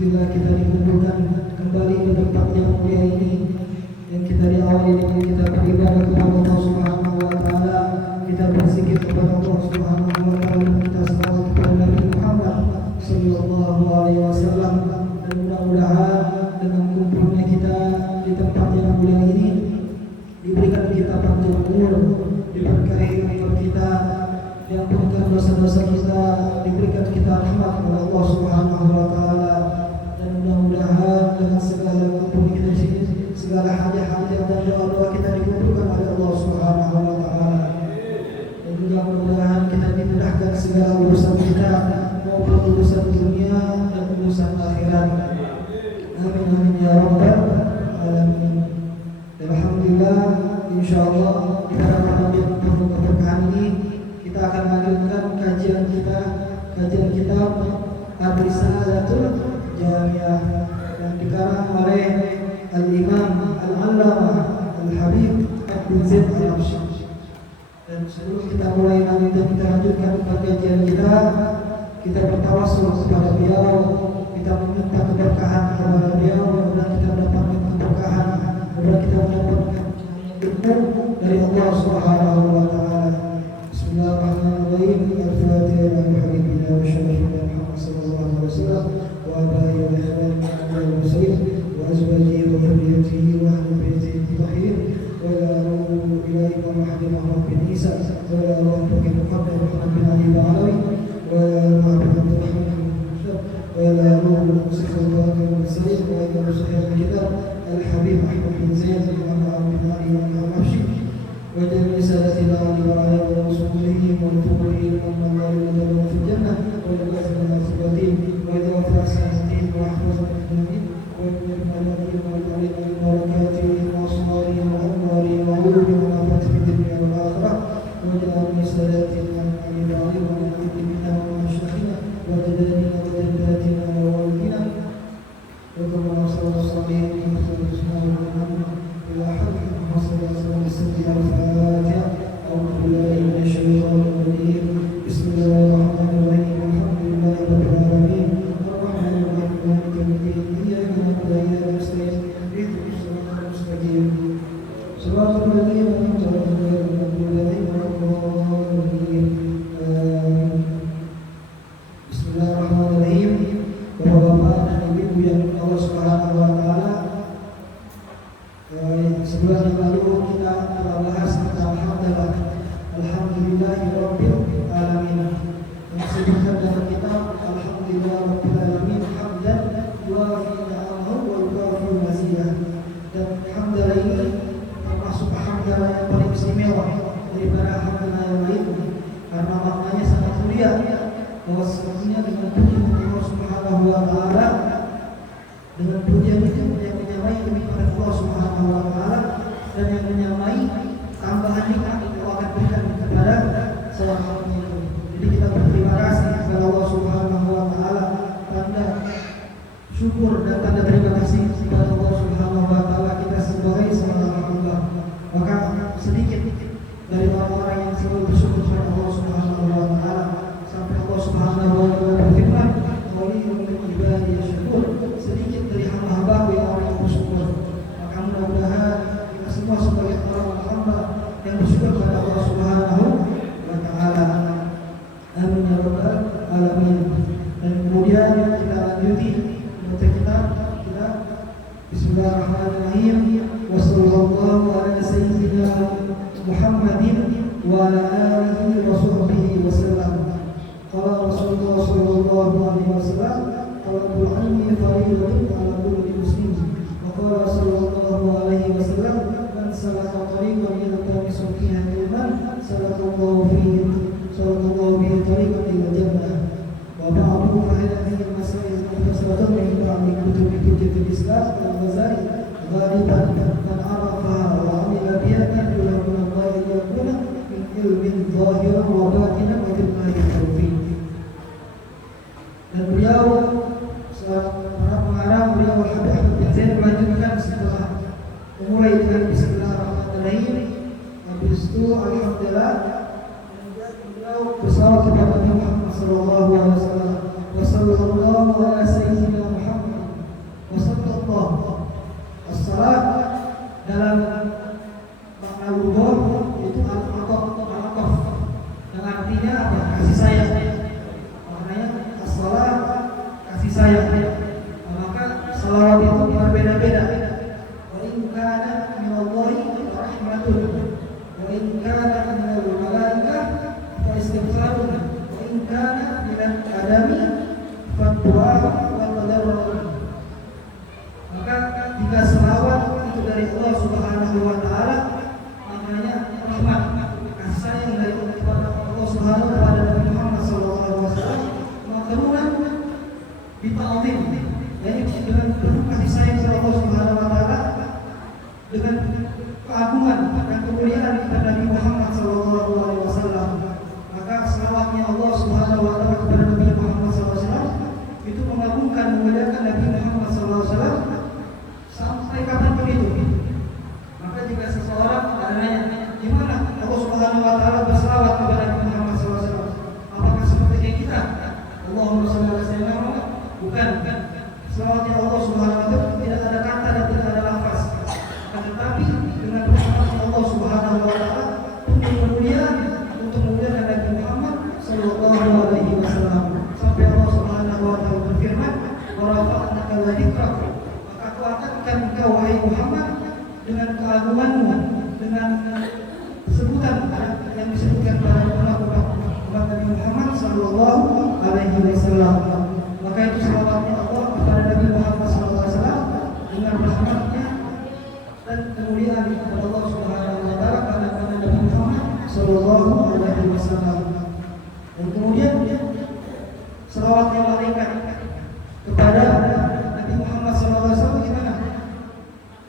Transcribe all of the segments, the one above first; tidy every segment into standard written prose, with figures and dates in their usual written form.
Alhamdulillah kita dikumpulkan kembali di tempat yang mulia ini, dan kita diawali dengan kita beribadah kepada Allah Subhanahu wa taala, kita berzikir kepada Allah Subhanahu wa taala, dan kita salawat kepada Nabi Muhammad sallallahu alaihi wasallam. Dan mudah-mudahan dengan kumpulnya kita di tempat yang mulia ini diberikan kita panjang umur, diberkahi umur kita, diampunkan dosa-dosa kita, diberikan kita rahmat oleh Allah Subhanahu wa taala. Dan mudah-mudahan dengan segala kumpul kita di sini, segala hajat-hajat dan doa-doa kita dikabulkan oleh Allah Subhanahu wa taala. Dan juga mudah-mudahan kita dimudahkan segala urusan kita, maupun urusan dunia dan urusan akhirat. Amin amin ya rabbal alamin. Alhamdulillah, insyaallah kita akan ambil keberkahan ini. Kita akan lanjutkan kajian kita, kajian kitab Ar-Risalatul Jamiah yang dikarang oleh Al-Imam Al-Allamah Al-Habib Abdul Zaid Al-Habsyi. Dan sebelum kita mulai nanti dan kita lanjutkan kajian kita bertawassul kepada beliau, kita meminta keberkahan kepada beliau, dan kita mendapatkan keberkahan, dan kita mendapatkan ilmu dari Allah Subhanahu wa taala. Bismillahirrahmanirrahim. Al-Fatihah ala habibina wa syarifina Muhammad sallallahu alaihi wasallam wa abai wa ikhwanina al-muslimin wa azwajihi wa dhurriyyatihi wa ahli baitihi at-tahirin wa ila ruhi ilahi wa mahdi Muhammad bin Isa wa ila ruhi Muhammad bin Ali Ba'alawi wa ila ruhi وإلى نور المصيح والباقي والمرسلين وإلى صحيح الكتاب الحبيب أحمد بن زيد وعلى عبد الله الحبشي وجميع سادتنا وعلى رسولهم والفقرين ومن الله لهم في الجنة وللأسف الأسباتين وإذا وفى سنتين وأحفظ المؤمنين ويكون الملائكة والعليم وبركاتهم وأصهارهم وأموالهم وعلومهم ونفعت في الدنيا والآخرة وجعلني سادتنا عن العليم ومن ومشايخنا وجدادنا وجداتنا ووالدنا وكما صلى الصالحين وسلم إلى حد وصل وسلم السيد الفاتحة. أعوذ بالله من الشيطان الرجيم. بسم الله الرحمن الرحيم. الحمد لله رب العالمين الرحمن الرحيم مالك يوم الدين إياك نعبد وإياك نستعين اهدنا الصراط المستقيم صراط الذين أنعمت عليهم غير المغضوب عليهم ولا الضالين. Bismillahirrahmanirrahim. Bapak-bapak dan ibu yang Allah Subhanahu wa taala, sebulan yang lalu kita telah bahas tentang hamdalah. Alhamdulillahirabbil alamin. Yang disebutkan dalam kitab Alhamdulillahirabbil alamin hamdan wa fi ni'amahu wa yukafi mazidah. Dan hamdalah ini termasuk hamdalah yang paling istimewa daripada hamdalah yang lain, karena maknanya sangat mulia. Bahwa sebenarnya dengan pujian Allah Subhanahu wa taala, dengan pujian itu yang menyamai kepada Allah Subhanahu wa taala, dan yang menyamai tambahan nikmat yang Allah akan berikan kepada seorang hamba itu. Jadi kita berterima kasih kepada Allah Subhanahu wa taala, tanda syukur dan tanda terima kasih kepada Allah Subhanahu wa taala kita sebagai seorang hamba. Maka sedikit dari orang-orang yang selalu bersyukur kepada Allah Subhanahu wa taala, sampai Allah Subhanahu wa taala berfirman, "Qalilun min ibadiy syukur." Sedikit dari hamba-hamba yang orang yang bersyukur. Maka mudah-mudahan kita semua sebagai orang hamba yang bersyukur kepada Allah Subhanahu wa taala. Amin ya rabbal alamin. Dan kemudian kita lanjuti baca kita Bismillahirrahmanirrahim. Wassallallahu ala sayyidina Muhammadin wa ala alihi wa sahbihi wasallam. Qala Rasulullah sallallahu alaihi wasallam, talabul ilmi fardun ala kulli muslim. Wa qala sallallahu alaihi wasallam, man salaka tariqan yaltamisu fihi ilman salakallahu bihi tariqan ila jannah. Wa ba'du fa hadhihi al-masail mukhtasaratan min ba'di kutubi hujjatul Islam al-Ghazali ghaliban man arafaha wa amila biha ila Allah yakuna min ilmin zahiran wa batinan wa billahi taufiq. Dan beliau pengarang beliau Habib Ahmad bin Zaid melanjutkan setelah memulai dengan Bismillahirrahmanirrahim, habis itu Alhamdulillah, dan beliau bersalawat kepada Nabi Muhammad sallallahu alaihi wasallam. Wassallallahu ala sayyidina Muhammad kasih sayang. Maka salawat itu berbeda-beda. Wa in kana minallahi rahmatun, wa in kana minal malaikah fa istighfarun, wa in kana minal adami fa du'a wal tadarrur. Maka jika salawat itu dari Allah Subhanahu wa taala, maknanya rahmat, kasih sayang dari Allah Subhanahu wa taala kepada Nabi Muhammad sallallahu alaihi wasallam, maka kemudian dita'zim, yaitu dengan penuh kasih sayang kepada Allah Subhanahu wa taala, dengan keagungan dan kemuliaan kepada Nabi Muhammad sallallahu alaihi wasallam. Maka selawatnya Allah Subhanahu wa taala kepada Nabi Muhammad sallallahu alaihi wasallam itu mengagungkan, memuliakan Nabi Muhammad sallallahu alaihi wasallam sampai kapanpun itu. Maka jika seseorang adanya di mana Allah Subhanahu wa taala berselawat kepada Nabi Muhammad sallallahu alaihi wasallam, apakah seperti kayak kita? Allahumma shalli ala sayyidina Muhammad? Bukan. Selawatnya Allah Subhanahu wa taala tidak ada kata dan tidak ada lafaz. Tetapi dengan rahmatnya Allah Subhanahu wa taala untuk kemuliaan, untuk memuliakan Nabi Muhammad sallallahu alaihi wasallam. Sampai Allah Subhanahu wa taala berfirman, "Wa rafa'naka dzikrak." Maka aku angkatkan engkau wahai Muhammad dengan keagunganmu, dengan sebutan yang disebutkan pada umat Nabi Muhammad sallallahu alaihi wasallam. Maka itu selawatnya Allah kepada Nabi Muhammad sallallahu alaihi wasallam dengan rahmatnya dan kemuliaan kepada Allah Subhanahu wa taala kepada Nabi Muhammad sallallahu alaihi wasallam. Dan kemudian selawatnya malaikat kepada Nabi Muhammad sallallahu alaihi wasallam gimana?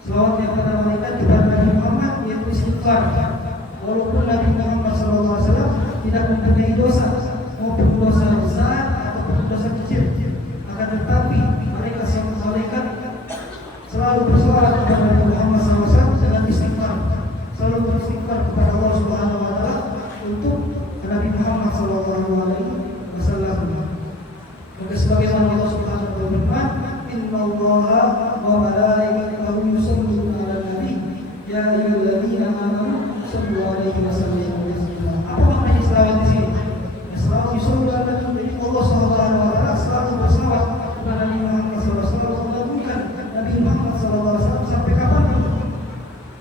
Selawatnya kepada malaikat kepada Nabi Muhammad yaitu istighfar. Walaupun Nabi Muhammad sallallahu alaihi wasallam tidak mempunyai dosa, maupun dosa besar ataupun dosa kecil, akan tetapi mereka sama malaikat selalu berselawat kepada Nabi Muhammad sallallahu alaihi wasallam dengan istighfar, selalu beristighfar kepada Allah Subhanahu wa taala untuk Nabi Muhammad sallallahu alaihi wasallam. Maka sebagaimana Allah Subhanahu wa taala berfirman, "Innallaha wa malaikatahu yusholluna 'alan nabi, ya ayyuhalladzina amanu shallu 'alaihi wa sallimu taslima." Apa maknanya selawat di sini? Selawat yusholluna 'alan nabi, jadi Allah Subhanahu wa taala selalu berselawat kepada Nabi Muhammad sallallahu alaihi wasallam, mengagungkan Nabi Muhammad sallallahu alaihi wasallam sampai kapan?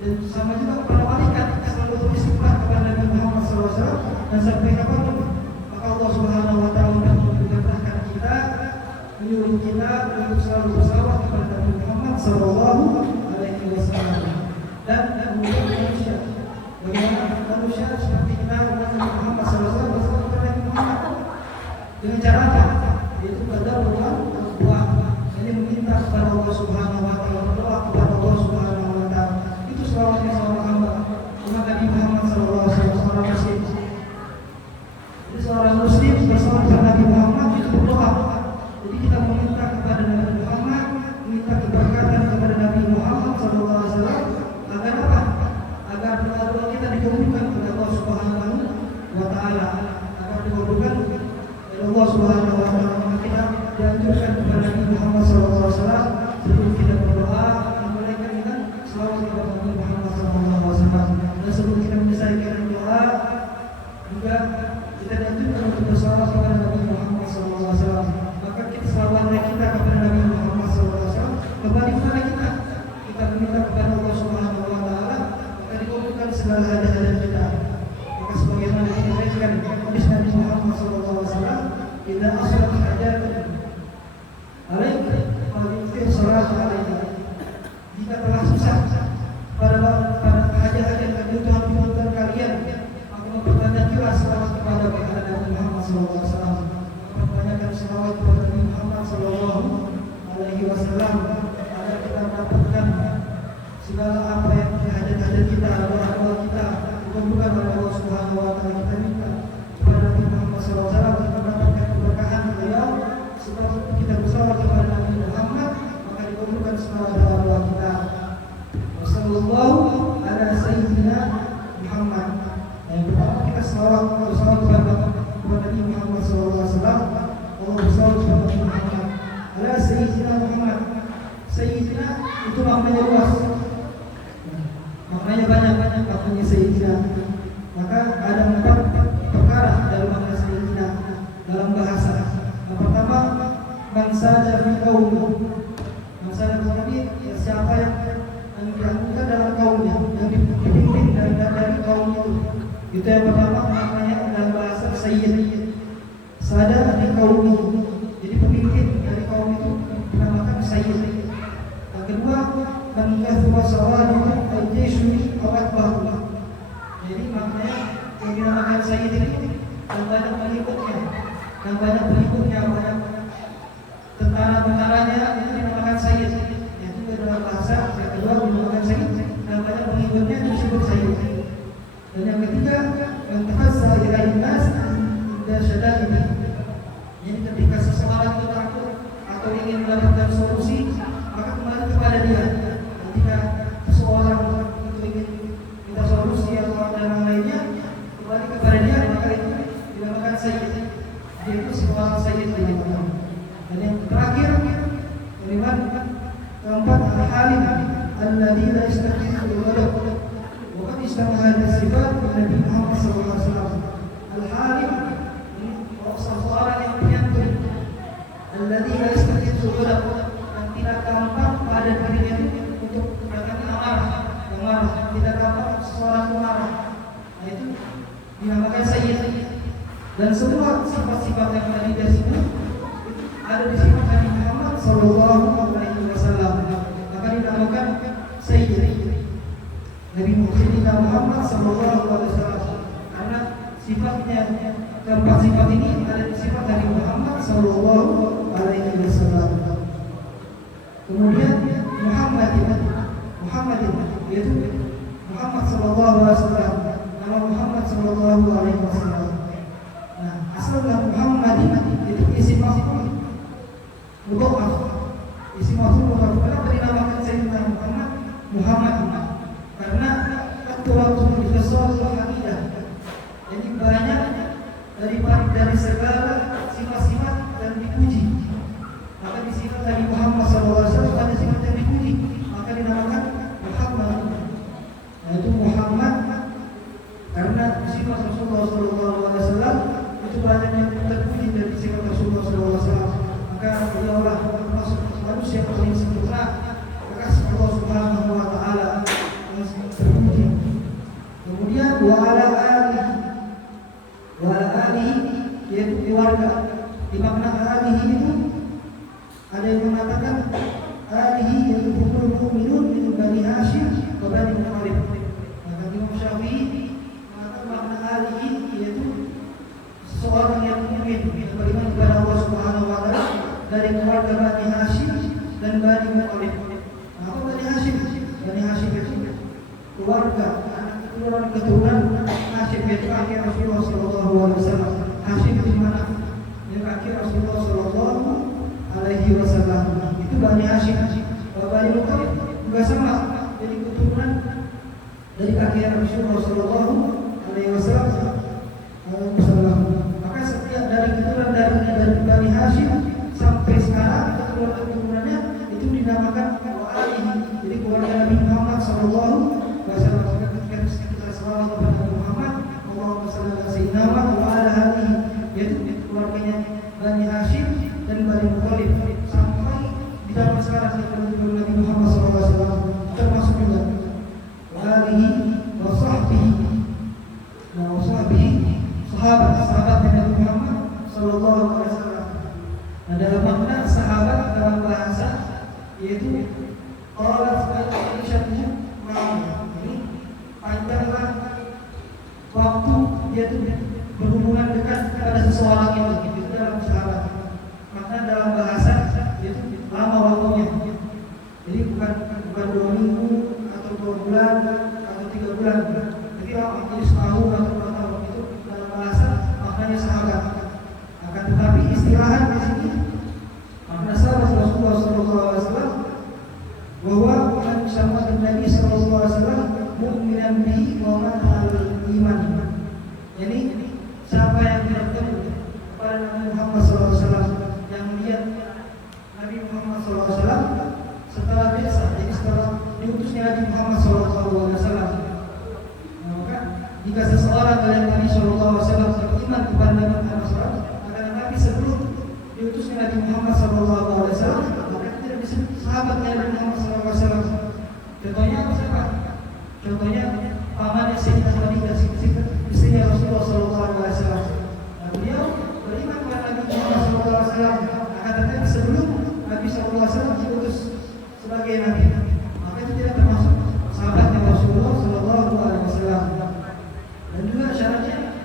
Dan sama juga kepada malaikat selalu beristighfar kepada Nabi Muhammad sallallahu alaihi wasallam dan sampai kapan? Maka Allah Subhanahu wa taala memerintahkan kita, menyuruh kita untuk selalu berselawat kepada Nabi Muhammad sallallahu alaihi wasallam. Dan kemudian manusia, bagaimana manusia seperti kita umat Nabi Muhammad sallallahu alaihi wasallam berselawat kepada Nabi Muhammad dengan cara apa? Yaitu pada doa. Jadi meminta kepada Allah Subhanahu wa taala, berdoa kepada Allah Subhanahu wa taala. Itu selawatnya seorang hamba umat Nabi Muhammad sallallahu alaihi wasallam, seorang muslim. Jadi seorang muslim berselawat kepada Nabi Muhammad itu berdoa. Jadi kita meminta kepada Nabi Muhammad, meminta keberkatan kepada Nabi Muhammad sallallahu alaihi wasallam agar apa? Agar doa-doa kita dikabulkan oleh Allah Subhanahu wa taala, agar dikabulkan oleh Allah Subhanahu wa taala. Kita dianjurkan kepada Nabi Muhammad sallallahu alaihi wasallam sebelum kita berdoa memulaikan dengan selawat kepada Nabi Muhammad sallallahu alaihi wasallam. Dan sebelum kita menyelesaikan doa juga kita dianjurkan untuk berselawat kepada Nabi Muhammad sallallahu alaihi wasallam. Maka kita selawatnya kita kepada Nabi Muhammad sallallahu alaihi wasallam kembali kepada kita. Kita meminta kepada Allah Subhanahu wa taala maka dikabulkan segala hajat-hajat kita. Maka sebagaimana dikatakan hadis Nabi Muhammad sallallahu alaihi wasallam, "Idza asbat hajat alaika fa'tir salat alaika." Jika telah susah pada hajat-hajat kebutuhan kalian, maka memperbanyakilah selawat kepada Nabi Muhammad sallallahu alaihi wasallam. Memperbanyakan selawat kepada Nabi Muhammad sallallahu alaihi wasallam agar kita mendapatkan segala apa yang hajat-hajat kita, doa-doa kita dikabulkan oleh Allah Subhanahu wa taala. Kita minta kepada Nabi Muhammad sallallahu alaihi wasallam kita mendapatkan keberkahan beliau. Sebab kita berselawat kepada Nabi Muhammad maka dikabulkan segala doa-doa kita. Wassallallahu ala sayyidina Muhammad. Yang pertama kita berselawat kepada Nabi Muhammad sallallahu alaihi wasallam. Allah berselawat kepada Nabi Muhammad ala sayyidina Muhammad. Sayyidina itu maknanya luas, maknanya banyak maknanya sayyidina. Maka ada 4 perkara dalam makna sayyidina dalam bahasa. Yang pertama, man saja fi qaumi. Man saja Nabi, siapa yang dianggap dalam kaumnya, yang dipimpin dari kaum itu yang pertama namanya dalam bahasa sayyid. Sada di kaum, jadi pemimpin dari kaum itu dinamakan sayyid. Yang kedua, man yathwa sawadidu al-jayshu awat bahu. Jadi maknanya yang dinamakan sayyid ini yang banyak pengikutnya, banyak tentara-tentaranya itu dinamakan sayyid. Itu adalah bahasa yang kedua dinamakan sayyid, yang banyak pengikutnya disebut sayyid. Dan yang ketiga, yang tafassa ilaihi nas inda syada'id. Jadi ketika seseorang itu takut atau ingin mendapatkan solusi, maka kembali kepada dia. Ketika seseorang itu ingin minta solusi atau ada yang lainnya, kembali kepada dia, maka itu dinamakan sayyid. Dia itu seorang sayyid dinamakan. Dan yang terakhir, kalimat keempat, al-halim alladzi la yastaqimu al-ghadab. Wa qad istamaha sifat Nabi Muhammad SAW. Al-halim, seorang yang penyantun, alladzi la yastaqimu al-ghadab, yang tidak gampang pada dirinya untuk mengatakan amarah, tidak gampang seorang marah. Nah itu dinamakan sayyid. Dan semua sifat-sifat yang tadi disebut ada di sifat Nabi Muhammad SAW, maka dinamakan sayyid. Nabi Muhammad SAW karena sifatnya keempat sifat ini ada di sifat Nabi Muhammad SAW. Kemudian Muhammadin yaitu Muhammad SAW, nama Muhammad SAW. Nah, asalnya Muhammadin itu isim maf'ul mudhaf. Isim maf'ul mudhaf. Kenapa dinamakan Sayyidina Muhammad? Karena at-tawassul bi-khisal hamidah. Jadi banyak dari segala sifat-sifat yang dipuji. Maka di sifat Nabi Muhammad SAW ada sifat yang dipuji, maka dinamakan Muhammad. Nah, itu Muhammad karena sifat Rasulullah SAW itu banyak yang terpuji dari sifat Rasulullah SAW. Maka beliaulah termasuk manusia yang paling sempurna, kekasih Allah Subhanahu wa Ta'ala yang terpuji. Kemudian wa ala alihi yaitu keluarga. Di makna alihi itu ada yang mengatakan alihi yaitu humul mu'minun min Bani Hashim wa Bani Muttalib. Maka Imam Syafi'i mengatakan makna alihi yaitu seorang yang mukmin beriman kepada Allah Subhanahu wa Ta'ala dari keluarga Bani Hashim dan Bani Muttalib. Apa Bani Hashim? Bani Hashim itu keluarga, keturunan Hashim, yaitu kakek Rasulullah SAW. Hashim itu mana? Ini kakek Rasulullah SAW. Itu Bani Hashim. Bani Muttalib juga sama, jadi keturunan dari kakek Rasulullah SAW. Maka setiap dari keturunan dari Bani Hashim sampai sekarang keturunannya itu dinamakan alihi. Jadi keluarga Nabi Muhammad SAW. Kita salawat kepada Nabi Muhammad, Allahumma shalli ala sayyidina wa ala alihi, yaitu keluarganya Bani Hashim dan Bani Muttalib sampai di zaman sekarang Nabi Muhammad SAW termasuk juga alihi wa sahbihi. Nah, sahabat Nabi Muhammad SAW. Ada makna sahabat dalam bahasa yaitu qalat al-ishatu ma'am. Ini panjanglah waktu yaitu berhubungan dekat kepada seseorang itu dalam sahabat. Makna dalam bahasa yaitu lama waktunya. Jadi bukan 2 minggu atau 2 bulan atau 3 bulan. Jadi lama, jadi setahun atau 2 tahun itu dalam bahasa maknanya sahabat. Akan tetapi istilahan di sini makna sahabat Rasulullah SAW bahwa sama Nabi SAW mu'minan bihi wa man iman. Jadi siapa yang bertemu kepada Nabi Muhammad SAW, yang melihat Nabi Muhammad SAW setelah biasa, jadi setelah diutusnya Nabi Muhammad SAW. Maka jika seseorang dari Nabi SAW beriman kepada Nabi Muhammad SAW, akan tetapi sebelum diutusnya Nabi Nabi Muhammad SAW, maka tidak disebut sahabatnya Nabi Muhammad SAW. Contohnya apa siapa? Contohnya pamannya Sayyidah Khadijah, istrinya Rasulullah SAW. Nah, beliau beriman kepada Nabi Muhammad SAW. Akan tetapi sebelum Nabi SAW diutus sebagai Nabi, maka itu tidak termasuk sahabatnya Rasulullah SAW. Dan juga syaratnya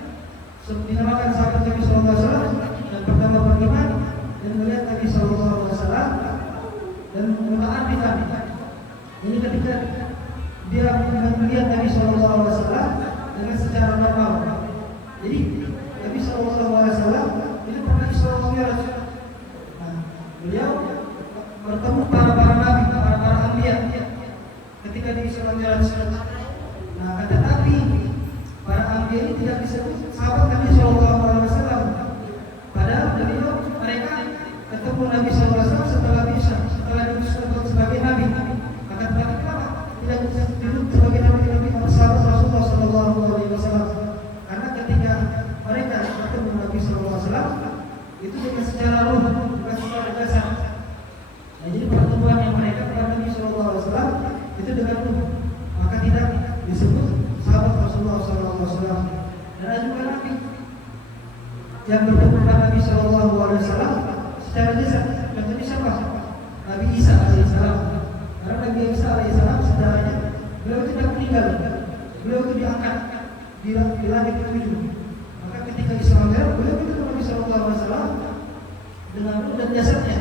dinamakan sahabat Nabi SAW dan pertama beriman dan melihat Nabi SAW dan mengatakan ini ketika dia melihat Nabi SAW dengan secara normal. Jadi Nabi SAW itu pernah Isra Mi'raj. Nah, beliau bertemu para nabi, para anbiya ketika di Isra Mi'raj. Nah, tetapi para anbiya ini tidak disebut sahabat Nabi SAW. Padahal mereka ketemu Nabi SAW setelah diutus sebagai Nabi. Maka kenapa tidak disebut sebagai Nabi atau sahabat Rasulullah SAW? Karena ketika mereka ketemu Nabi SAW itu dengan secara ruh, bukan secara dasar. Nah, jadi pertemuan yang mereka dengan Nabi SAW itu dengan ruh, maka tidak disebut sahabat Rasulullah SAW. Dan ada juga Nabi yang bertemu dengan Nabi SAW secara dasar. Contohnya siapa? Nabi Isa AS. Karena Nabi Isa AS sejarahnya beliau tidak meninggal, beliau itu diangkat di langit ketujuh. Maka ketika Isra Mi'raj beliau ketemu Nabi SAW dengan ruh dan jasadnya.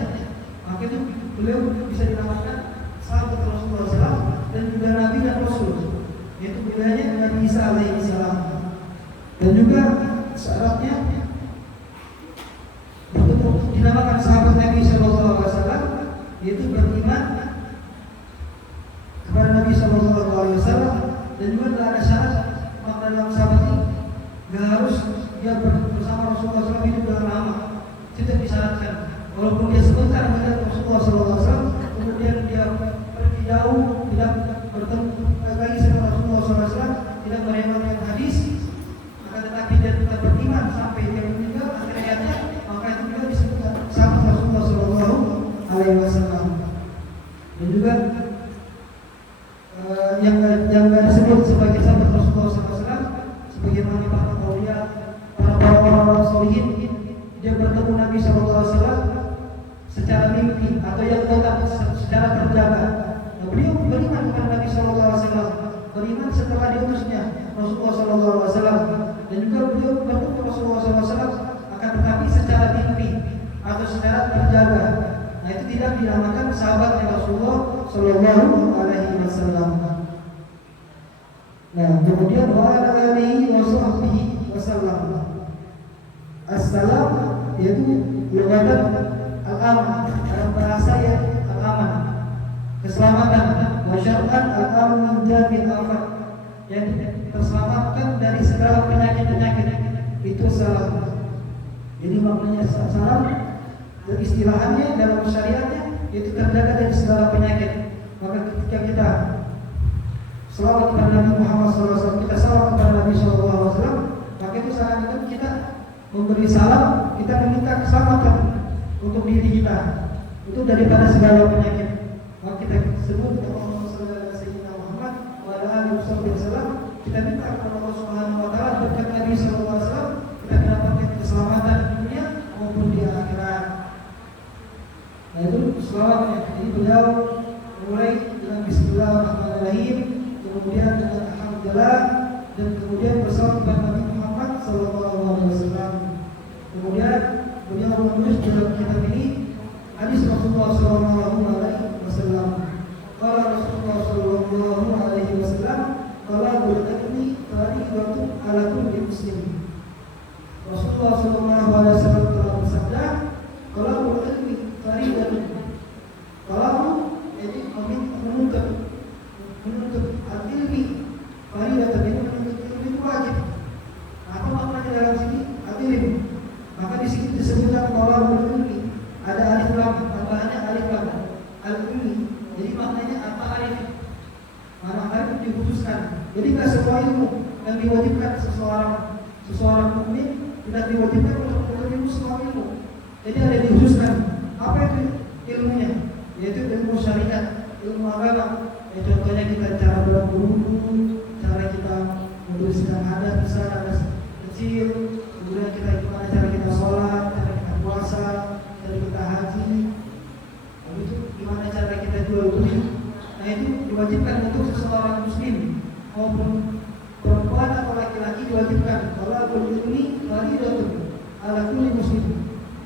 Maka itu beliau bisa dinamakan sahabat Rasulullah SAW dan juga Nabi dan Rasul. Yaitu bedanya Nabi Isa AS. Dan juga syaratnya untuk dinamakan sahabat Nabi SAW yaitu beriman kepada Nabi SAW dan juga ada syarat maka dalam sahabat ini gak harus dia bersama Rasulullah SAW hidup dengan lama. Tidak disyaratkan walaupun dia sebentar melihat Rasulullah SAW kemudian dia pergi jauh tidak bertemu lagi sama Rasulullah SAW, tidak meriwayatkan hadis, maka tetapi dia tetap beriman sampai dia meninggal akhirnya, maka itu juga disebut sahabat Rasulullah SAW. Dan juga yang disebut sebagai sahabat Rasulullah SAW sebagaimana para aulia, para orang solihin, dia bertemu Nabi SAW secara mimpi atau yang tetap secara terjaga. Nah, beliau beriman kepada Nabi SAW, beriman setelah diutusnya Rasulullah SAW, dan juga beliau bertemu Rasulullah SAW akan tetapi secara mimpi atau secara terjaga. Nah, itu tidak dinamakan sahabatnya Rasulullah SAW. Nah, kemudian wa ala alihi wa sahbihi wasallam. Assalam yaitu lugatan al-aman, dalam bahasa yang al-aman, keselamatan, wa syar'an al-aman min jamil afat, yang terselamatkan dari segala penyakit-penyakit. Itu salam. Jadi maknanya salam dan istilahannya dalam syariatnya itu terjaga dari segala penyakit. Maka ketika kita selawat kepada Nabi Muhammad SAW, kita salawat kepada Nabi SAW, maka itu seakan-akan kita memberi salam, kita meminta keselamatan untuk diri kita itu daripada segala penyakit. Maka kita sebut Allahumma shalli ala sayyidina Muhammad wa ala alihi wasallam, kita minta kepada Allah Subhanahu wa taala berkat Nabi SAW kita mendapatkan keselamatan di dunia maupun di akhirat. Nah, itu selawatnya. Jadi beliau mulai dengan Bismillahirrahmanirrahim, kemudian dengan Alhamdulillah, dan kemudian bersalawat kepada Nabi Muhammad SAW. Kemudian beliau menulis dalam kitab ini hadis Rasulullah SAW. Kalau Rasulullah SAW, kalau bertakni tariqatu ala kulli muslim. Rasulullah SAW telah bersabda, kalau bertakni tariqatu, kalau jadi menuntut al-ilmi fariidatan, menuntut ilmu itu wajib. Apa maknanya dalam sini al-ilmi? Maka di sini disebutkan thalabul ilmi, ada alif lam, tambahannya alif lam, al-ilmi. Jadi maknanya at-ta'rif. Mana arif dikhususkan. Jadi tidak semua ilmu yang diwajibkan seseorang mukmin tidak diwajibkan untuk menuntut semua ilmu. Jadi ada dikhususkan. Apa itu ilmunya? Yaitu ilmu syariat, ilmu agama. Contohnya kita cara berwudu, cara kita membersihkan hadas besar, hadas kecil, kemudian kita gimana cara kita sholat, cara kita puasa, cara kita haji, lalu itu gimana cara kita jual beli. Nah itu diwajibkan untuk seseorang muslim maupun perempuan atau laki-laki diwajibkan. Kalau ilmi faridatun ala kulli muslim,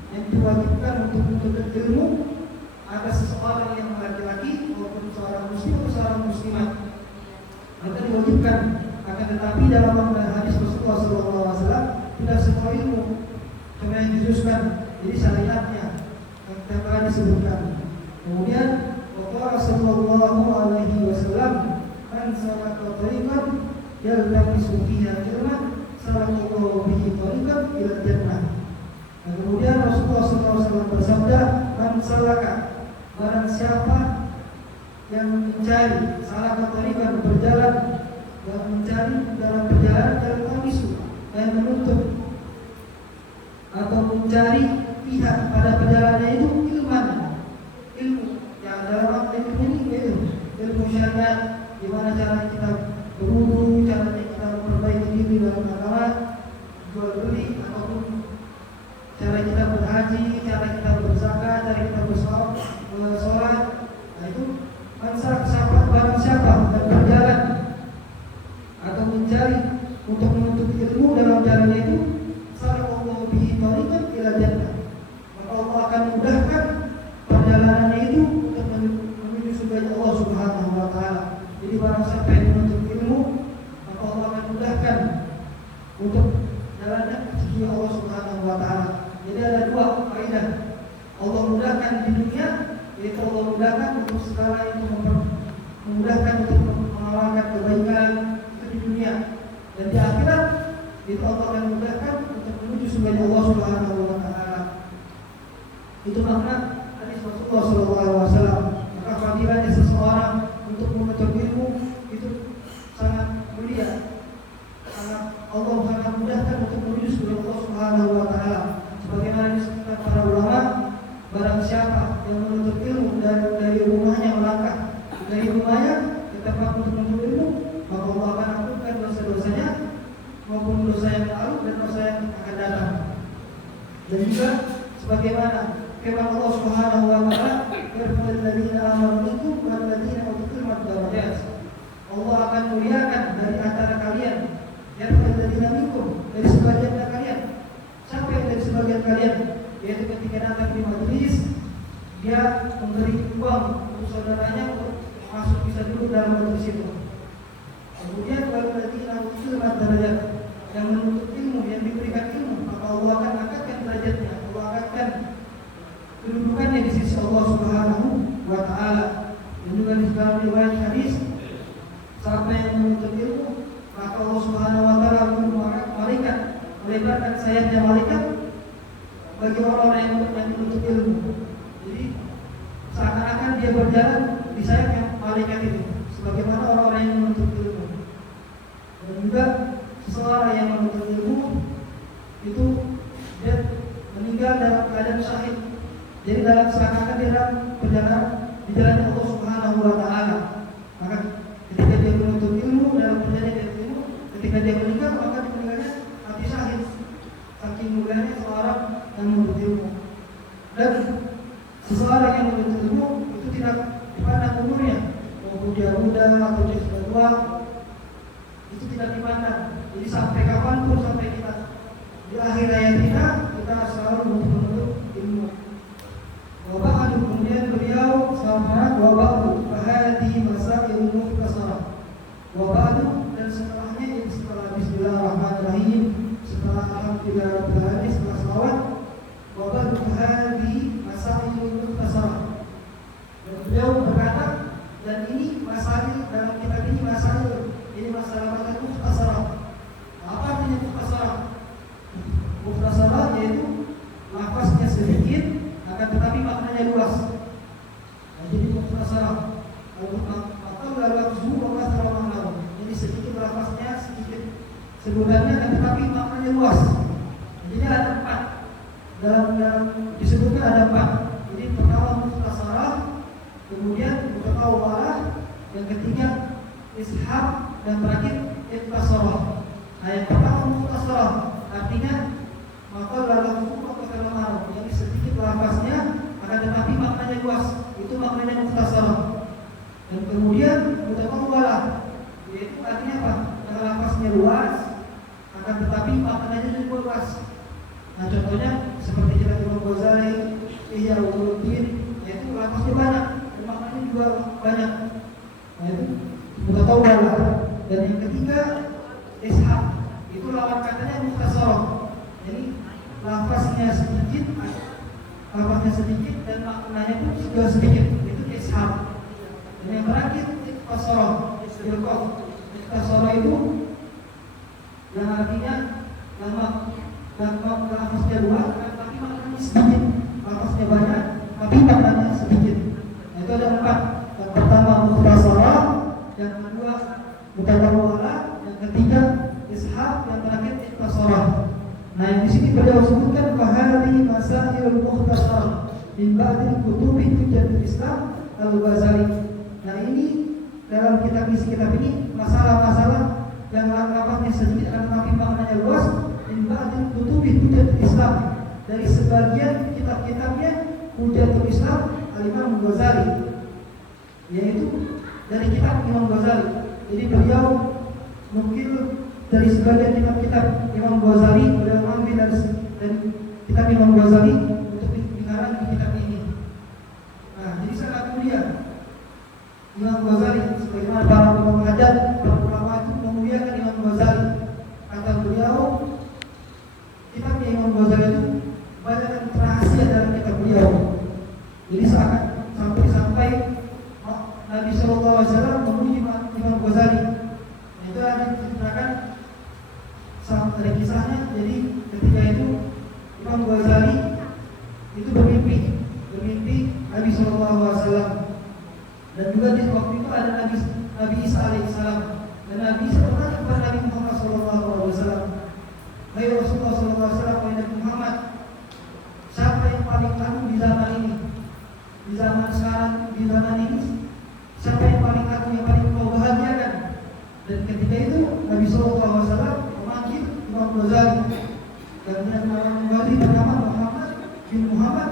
yang diwajibkan untuk menuntut ilmu ada seseorang yang laki-laki maupun seorang muslim atau seorang muslimat, maka diwajibkan. Akan tetapi dalam hadis Rasulullah SAW tidak semua ilmu cuma yang dikhususkan, jadi syariatnya yang telah disebutkan. Kemudian Rasulullah SAW man salaka tariqan yaltamisu fiha ilman sallallahu bihi tariqan ila jannah. Dan kemudian Rasulullah SAW bersabda, man salaka, barang siapa yang mencari, salaka tariqan berjalan, dan mencari dalam perjalanan yaltamisu, dan menuntut atau mencari pihak pada perjalanannya itu ilmu yang dalam ilmu ini yaitu ilmu syariat, gimana cara kita berwudu, cara kita memperbaiki diri dalam agama, jual beli, ataupun cara kita berhaji, cara kita berzakat, cara kita bersolat. Nah itu barang siapa dan berjalan atau mencari untuk menuntut ilmu dalam jalannya itu, sallallahu bihi tariqan ila jannah, maka Allah akan mudahkan perjalanannya itu untuk menuju surga Allah Subhanahu wa taala. Jadi barang siapa yang menuntut ilmu, maka Allah akan mudahkan untuk jalannya menuju Allah Subhanahu wa taala. Jadi ada dua faedah. Allah mudahkan di dunia, yaitu Allah mudahkan untuk segala yang memudahkan untuk mengamalkan kebaikan itu di dunia, dan di akhirat itu Allah akan mudahkan untuk menuju surga Allah Subhanahu wa taala. Itu makna hadis Rasulullah SAW. Maka fadilahnya seseorang untuk menuntut ilmu itu sangat mulia, Allah sangat mudahkan untuk menuju surga Allah Subhanahu wa taala. Sebagaimana disebutkan para ulama, barang siapa yang menuntut ilmu dari rumahnya melangkah dari rumahnya ke tempat untuk menuntut ilmu, maka Allah akan ampunkan dosa-dosanya maupun dosa yang lalu dan dosa yang akan datang. Dan juga sebagaimana firman Allah Subhanahu wa taala, "Yarfa'ul ladzina amanu minkum wal ladzina utul ilma darajat." Allah akan muliakan dari antara kalian, yarfa'ul ladzina minkum, dari sebagian kalian. Siapa yang dari sebagian kalian? Yaitu ketika datang di majelis, dia memberi uang untuk saudaranya untuk masuk bisa duduk dalam majelis itu. Kemudian wal ladzina utul ilma darajat, yang menuntut ilmu, yang diberikan ilmu, maka Allah akan angkatkan derajatnya, Allah angkatkan kedudukannya di sisi Allah Subhanahu wa taala. Dan juga di dalam riwayat hadis, siapa yang menuntut ilmu, maka Allah Subhanahu wa taala malaikat melebarkan sayapnya malaikat bagi orang-orang yang menuntut ilmu. Jadi seakan-akan dia berjalan di sayapnya malaikat itu, sebagaimana orang-orang yang menuntut ilmu. Dan juga seseorang yang menuntut ilmu itu dia meninggal dalam keadaan syahid. Jadi dalam seakan-akan dia dalam perjalanan di jalan Allah Subhanahu wa taala. Maka ketika dia menuntut ilmu dalam perjalanan ilmu, ketika dia meninggal, maka dia meninggalnya mati syahid. Saking mulianya seorang yang menuntut ilmu. Dan seseorang yang menuntut ilmu itu tidak dipandang umurnya, maupun dia muda atau dia sudah tua, itu tidak dipandang. Jadi sampai kapanpun, sampai kita di akhir hayat kita selalu menuntut ilmu. Wabadu, kemudian beliau sama wabadu fahadi masail mukhtasarah. Wabadu, dan setelahnya, yaitu setelah Bismillahirrahmanirrahim, setelah Alhamdulillah, setelah salawat, wabadu fahadi masail mukhtasarah. Dan beliau berkata, dan ini masail dalam kitab ini masail, ini masalah mukhtasarah. Apa artinya mukhtasarah? Mukhtasarah yaitu lafaznya sedikit, akan tetapi maknanya luas. Nah, jadi mukhtasarah. Jadi sedikit lafaznya, sedikit sebutannya, akan tetapi maknanya luas. Jadi ada 4. Dalam disebutkan ada 4. Jadi pertama mukhtasarah, kemudian mutatawalah, yang ketiga ishab, dan terakhir ikhtasarah. Nah, yang pertama mukhtasarah artinya maka dalam hukum kalau mau, jadi sedikit lafaznya akan tetapi maknanya luas. Itu maknanya mukhtasarah. Dan kemudian mutatawalah, yaitu artinya apa? Yang lafaznya luas akan tetapi maknanya juga luas. Nah, contohnya seperti kita Imam Ghazali, Ihya Ulumuddin, yaitu lafaznya banyak dan maknanya juga banyak. Nah, itu mutatawalah. Dan yang ketiga ishab, itu lawan katanya mukhtasarah. Jadi lafaznya sedikit dan maknanya pun juga sedikit. Itu ishab. Dan yang terakhir ikhtasarah. Ikhtasarah itu yang artinya lafaznya luas tapi maknanya sedikit. Lafaznya banyak tapi maknanya sedikit. Nah, itu ada 4. Yang pertama mukhtasarah, yang kedua mutatawalah, yang ketiga ishab, yang terakhir ikhtasarah. Nah, yang di sini beliau sebutkan fahadi masailul mukhtasarah min ba'dil kutubi hujjatul Islam Al-Ghazali. Nah, ini dalam kitab ini masalah-masalah yang lafaznya sedikit tetapi maknanya luas min ba'dil kutubi hujjatul Islam, dari sebagian kitab-kitabnya Hujjatul Islam Al-Imam Ghazali, yaitu dari kitab Imam Ghazali. Jadi beliau mungkin dari sebagian kitab-kitab Imam Ghazali, beliau ambil dari kitab Imam Ghazali untuk dikarang di kitab ini. Nah, jadi sangat mulia Imam Ghazali, sebagaimana para ulama hadis, para ulama itu memuliakan Imam Ghazali. Kata beliau, kitabnya Imam Ghazali itu banyak rahasia dalam kitab beliau. Jadi sampai Nabi Sallallahu Alaihi Wasallam memuji Imam Ghazali. Itu ada diceritakan, ada kisahnya. Jadi ketika itu Imam Ghazali itu bermimpi Nabi Sallallahu Alaihi Wasallam, dan juga di waktu itu ada Nabi Isa alaihissalam, dan Nabi Isa bertanya kepada Nabi Muhammad Sallallahu Alaihi Wasallam, "Hai Rasulullah Sallallahu Alaihi Wasallam, wahai Nabi Muhammad, siapa yang paling agung di zaman ini? Di zaman sekarang, di zaman ini, siapa yang paling agung, yang paling kau bahagiakan?" Dan ketika itu Nabi Sallallahu Alaihi Wasallam memanggil Imam Ghazali, dan Imam Ghazali bernama Muhammad bin Muhammad.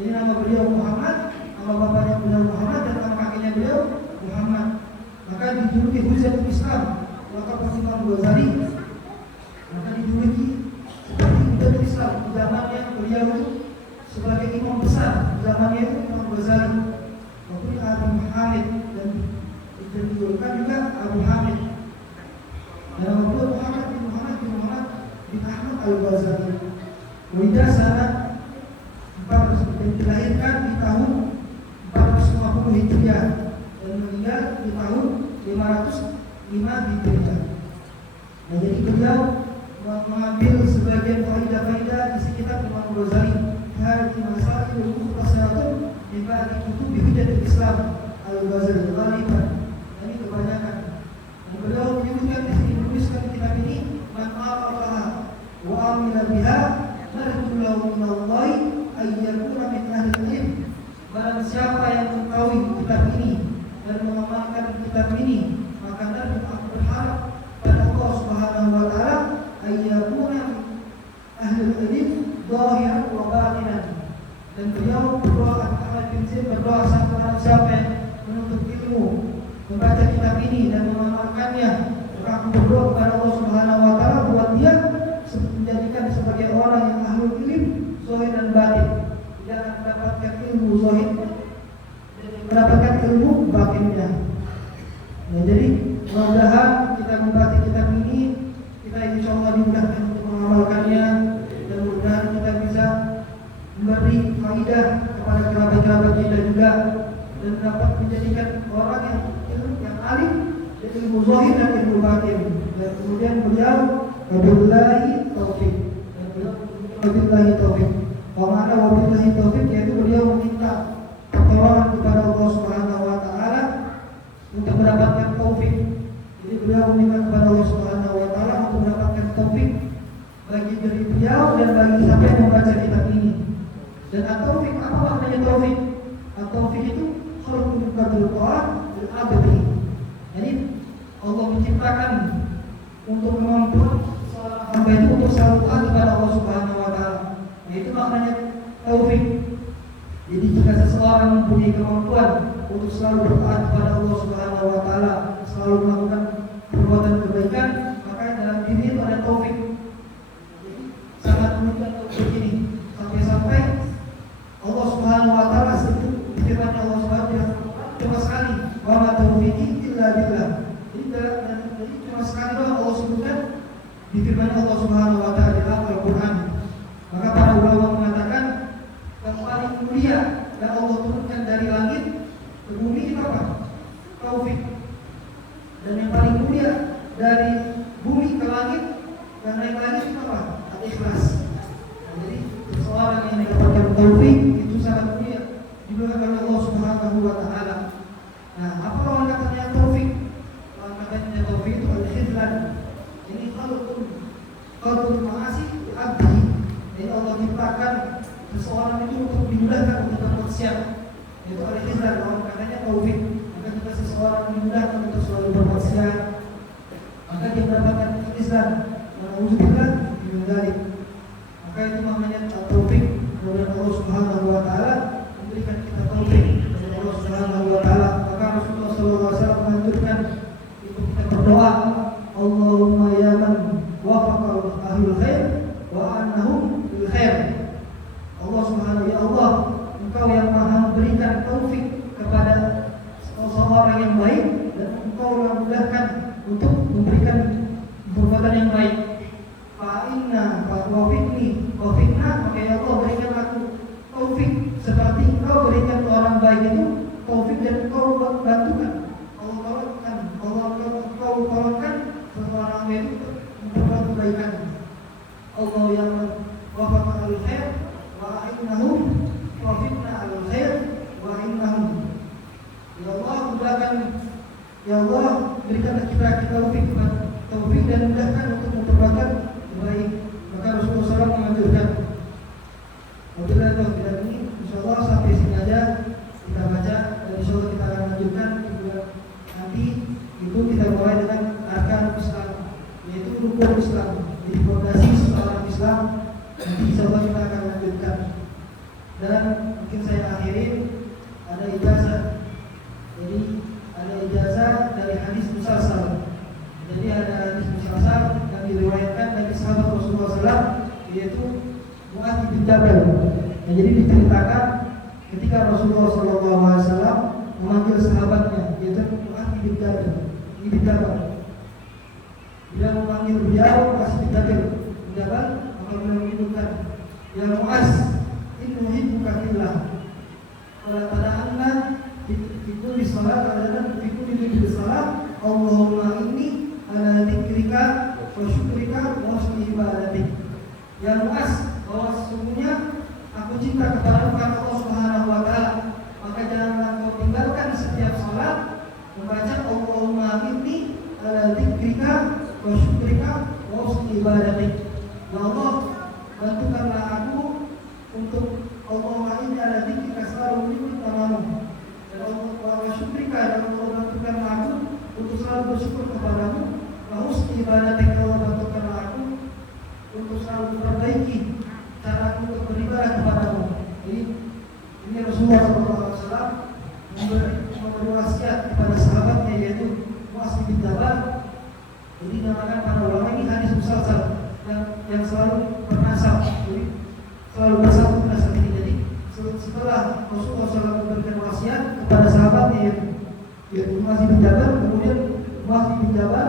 Ini nama beliau Muhammad, nama bapaknya beliau Muhammad, dan nama kakeknya beliau Muhammad. Maka dijuluki Hujjatul Islam. Maka Imam Ghazali maka dijuluki seperti Hujjatul Islam. Di zamannya beliau itu sebagai imam besar, zamannya itu Imam Ghazali. Waktu Abu Hamid, dan dijulukan juga Abu Hamid. Dan nama beliau Muhammad bin Ahmad Al-Ghazali. Wida sanad 400, dilahirkan di tahun 450 Hijriah dan meninggal di tahun 505 Hijriah. Nah, jadi beliau mengambil sebagian faidah-faidah di sekitar Imam Ghazali. Hadis masail mukhtasaratun min ba'di kutub Hujjatul Islam Al-Ghazali ghaliban. Ini kebanyakan. Dan beliau menyebutkan di sini, menuliskan kitab ini, man a'laha wa amila biha narju lahu minallahi ayyakuna min ahli ilm. Barang siapa yang mengetahui kitab ini dan mengamalkan kitab ini, maka aku berharap pada Allah Subhanahu wa taala ayyakuna ahli ilm zahiran wa batinan. Dan beliau berdoa, Ahmad bin Zaid berdoa, siapa yang menuntut ilmu, membaca kitab ini dan mengamalkannya, maka aku berdoa kepada Allah Subhanahu wa taala buat dia menjadikan sebagai orang yang ahli ilm zahir dan batin. Tidak mendapatkan ilmu zahir, mendapatkan ilmu batinnya. Nah, jadi mudah-mudahan kita membaca kitab ini, kita insyaallah dimudahkan untuk mengamalkannya, dan mudah-mudahan kita bisa memberi faidah kepada kerabat-kerabat kita juga, dan dapat menjadikan orang yang alim dari ilmu zahir dan ilmu batin. Dan kemudian beliau wabillahi taufik. Wabillahi taufik. Bagaimana wabillahi taufik, yaitu beliau meminta pertolongan kepada Allah Subhanahu wa taala untuk mendapatkan taufik. Jadi beliau meminta kepada Allah Subhanahu wa taala untuk mendapatkan taufik bagi diri beliau dan bagi siapa yang membaca kitab ini. Dan taufik apa menciptakan untuk kemampuan seorang hamba itu untuk selalu taat kepada Allah Subhanahu wa taala. Nah, itu maknanya taufik. Jadi jika seseorang mempunyai kemampuan untuk selalu bertaat kepada Allah Subhanahu wa taala, selalu melakukan perbuatan kebaikan, maka dalam diri itu ada taufik. Jadi sangat menunjukkan taufik ini sampai-sampai Allah Subhanahu wa taala sebut di firman Allah Subhanahu wa taala cuma sekali, wa ma taufiqi illa billah. Jadi cuma sekali doang Allah sebutkan di firman Allah Subhanahu wa taala di dalam Al-Qur'an. Maka para ulama mengatakan yang paling mulia yang Allah turunkan dari langit ke bumi itu apa? Taufik. Dan yang paling mulia dari bumi ke langit dan naik langit itu apa? Al-ikhlas. Nah, jadi seseorang yang mendapatkan taufik itu sangat mulia diberikan oleh Allah Subhanahu wa taala. Nah, apa lawan katanya taufik? Lawan katanya taufik itu al-khidlan. Ini qalbul ma'asi abdi. Jadi Allah ciptakan seseorang itu untuk dimudahkan untuk bermaksiat. Itu al-khidlan, lawan katanya taufik. Maka jika seseorang dimudahkan untuk selalu bermaksiat, maka dia mendapatkan al-khidlan. Alhamdulillah min dzalik. Maka itu namanya taufik. Kemudian Allah Subhanahu wa taala memberikan kita taufik dari Allah Subhanahu wa taala. Maka Rasulullah sallallahu alaihi wasallam menganjurkan untuk kita berdoa, Allahumma ya man wafaqa ahlul khair wa annahum bil khair. Allah Subhanahu, ya Allah, Engkau yang Maha memberikan taufik kepada seseorang yang baik dan Engkau yang mudahkan untuk memberikan perbuatan yang baik. Fa'inna wafiqna, maka ya Allah berikan aku taufik seperti Engkau berikan orang baik itu taufik dan Engkau bantukan. Engkau tolongkan seseorang baik itu memperbuat kebaikan. Allah yang wafaqa alal khair wa innahum wafiqna alal khair wa innahum. Ya Allah mudahkan, ya Allah berikan kita taufik dan mudahkan untuk memperbuat baik. Maka Rasulullah SAW menganjurkan. Apabila tidak ini, insyaallah sampai sini aja kita baca dan insyaallah kita akan lanjutkan nanti itu kita mulai dengan arkan Islam, yaitu rukun Islam. Jadi fondasi seorang Islam nanti insyaallah kita akan lanjutkan. Dan mungkin saya akhirin ada ijazah. Jadi ada ijazah dari hadis musalsal. Jadi ada hadis musalsal yang diriwayatkan dari sahabat Rasulullah SAW, yaitu Mu'adz bin Jabal. Nah, jadi diceritakan ketika Rasulullah SAW memanggil sahabatnya, yaitu Mu'adz bin Jabal. Dia memanggil beliau Mu'adz bin Jabal, maka beliau menyebutkan, ya Mu'adz, inni uhibbuka fillah. Qala tada'anna fi kulli salat fi kulli salat, Allahumma inni ala dzikrika wa syukrika wa husni ibadatik. Ya Mu'adz, bahwa sesungguhnya aku cinta kepada Allah Subhanahu wa taala, maka janganlah kau tinggalkan setiap salat membaca Allahumma inni ala dzikrika wa syukrika wa husni ibadatik. Ya Allah, bantukanlah aku untuk Allahumma inni ala dzikrika, selalu menyebut namamu, dan Allah wa syukrika, dan Allah bantukanlah aku untuk selalu bersyukur kepadamu, wa husni ibadatik, Allah bantukanlah aku untuk selalu memperbaiki cara aku untuk beribadah kepadamu. Jadi ini Rasulullah SAW memberi wasiat kepada sahabatnya, yaitu Mu'adz bin Jabal. Jadi dinamakan para ulama ini hadis musalsal yang selalu bernasab, jadi selalu bersambung nasab ini. Jadi setelah Rasulullah SAW memberikan wasiat kepada sahabatnya yaitu Mu'adz bin Jabal, kemudian Mu'adz bin Jabal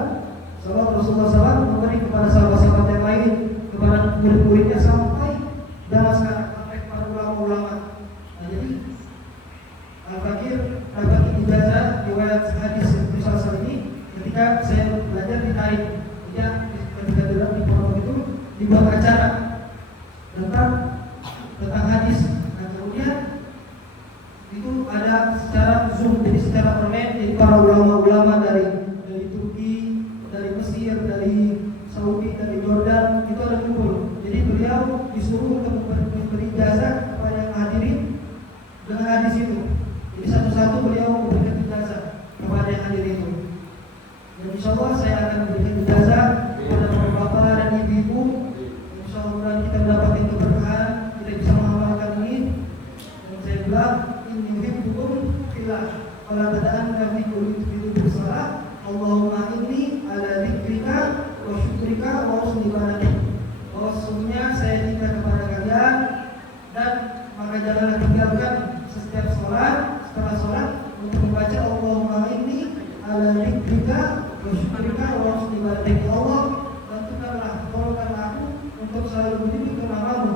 sahabat Rasulullah SAW memberi kepada sahabat-sahabat yang lain, kepada murid-muridnya, sampai zaman sekarang sampai kepada ulama-ulama. Nah, jadi Al-Fakir dapat ijazah riwayat hadis musalsal ini ketika saya belajar di Taif. Ya, ketika duduk di pondok itu dibuat acara tentang hadis. Nah, kemudian itu ada secara Zoom, jadi secara online, jadi para ulama-ulama dari Turki, dari Mesir, dari Saudi, dari Jordan itu ada kumpul. Jadi beliau disuruh untuk memberi ijazah kepada yang hadirin dengan hadis itu. Jadi satu-satu beliau memberikan ijazah kepada yang hadir itu. Dan insyaallah saya Bismillah. Fala tada'anna fi kulli salat. Allahumma inni ala dzikrika wa syukrika wa husni ibadatik. Sesungguhnya saya minta kepada kalian dan maka janganlah tinggalkan setiap sholat, setelah sholat untuk membaca Allahumma inni ala dzikrika wa syukrika wa husni ibadatik. Ya Allah, bantukanlah, tolongkanlah aku untuk selalu berdiri ke namamu,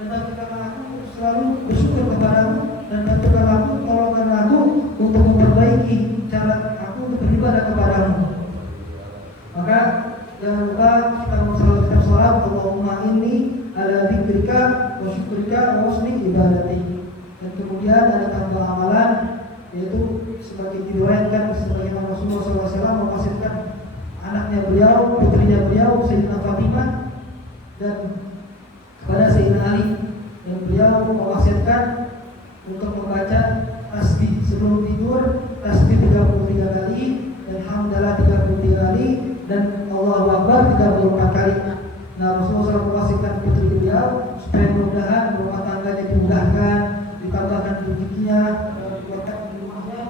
dan bantukanlah aku untuk selalu bersyukur kepadamu, dan bantukanlah aku, tolongkanlah aku untuk memperbaiki cara aku untuk beribadah kepadamu. Maka jangan lupa kita selalu setiap sholat Allahumma inni ala dzikrika wa syukrika wa husni ibadatik. Dan kemudian ada tambah amalan, yaitu sebagai diriwayatkan sebagaimana Rasulullah SAW mewasiatkan anaknya beliau, putrinya beliau, Sayyidina Fatimah, dan kepada Sayyidina Ali, dan beliau mewasiatkan untuk membaca tasbih sebelum tidur, tasbih 33 kali, dan hamdalah 33 kali, dan Allahu Akbar 34 kali. Nah, Rasulullah SAW mewasiatkan putri beliau supaya mudah-mudahan rumah tangganya dimudahkan, ditambahkan rezekinya, dikuatkan di rumahnya.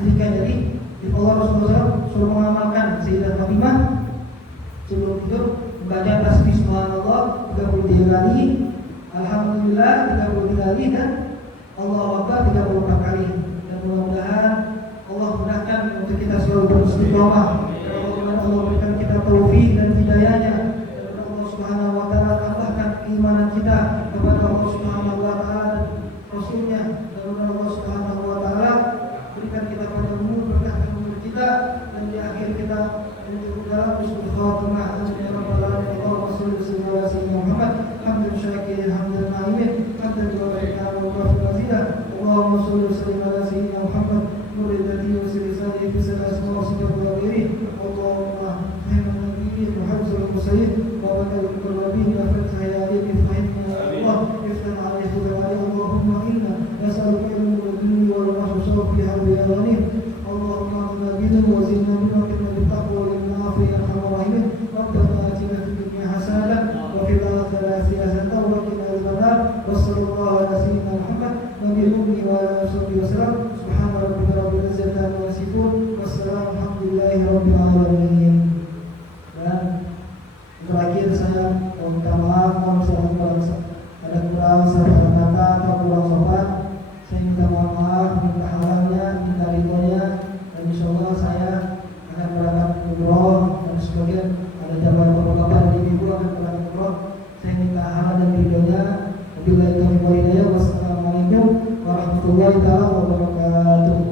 Jika jadi Allah Rasulullah suruh mengamalkan Sayyidah Fatimah sebelum tidur membaca tasbih subhanallah 33 kali, alhamdulillah 33 kali, dan Allahu Akbar 34 kali. Dan mudah-mudahan Allah mudahkan untuk kita selalu beristiqomah. Allah berikan kita taufik dan hidayahnya. Dan Allah Subhanahu wa taala tambahkan keimanan kita kepada Allah Subhanahu wa taala dan Rasulnya. Dan Allah Subhanahu wa taala berikan kita pada umur berkah umur kita, dan di akhir kita menjadi dalam husnul khatimah. Amin ya rabbal alamin. Allahumma shalli ala sayyidina Muhammad hamdan syakirin hamdan na'imin hamdan yuwafiqu wa yuwafiqu. Allahumma shalli ala sayyidina Muhammad nuril ladzi yusri fi salati wa sifati wa ghairihi. Allahumma khairan nabiyyin wa hafzul mursalin wa baligh al-muqarrabin wa fatah ya ali fahimna Allah iftan alayhi wa alayhi. Allahumma inna nas'aluka ilman wa dinni wa rahmatan fi hadhihi al-ghanim. Allahumma inna bidna wa zinna bina bi taqwa wa al-afi ya arhamar rahimin. Rabbana atina fid dunya hasanatan wa fil akhirati hasanatan wa qina adhaban. Wa sallallahu ala sayyidina Muhammad nabiyil ummi wa ala alihi wa sallam. Subhana rabbika rabbil izzati amma yasifun. Wassalamu alhamdulillahi rabbil alamin. Dan terakhir saya minta maaf kalau ada kurang salah kata atau kurang sopan. Saya minta maaf, minta halalnya, minta ridhonya, dan insyaallah saya akan berangkat umroh, dan sebagian ada jamaah bapak-bapak dan ibu akan berangkat umroh. Saya minta halal dan ridhonya. Wabillahi taufiq wal hidayah. Wassalamualaikum warahmatullahi wabarakatuh.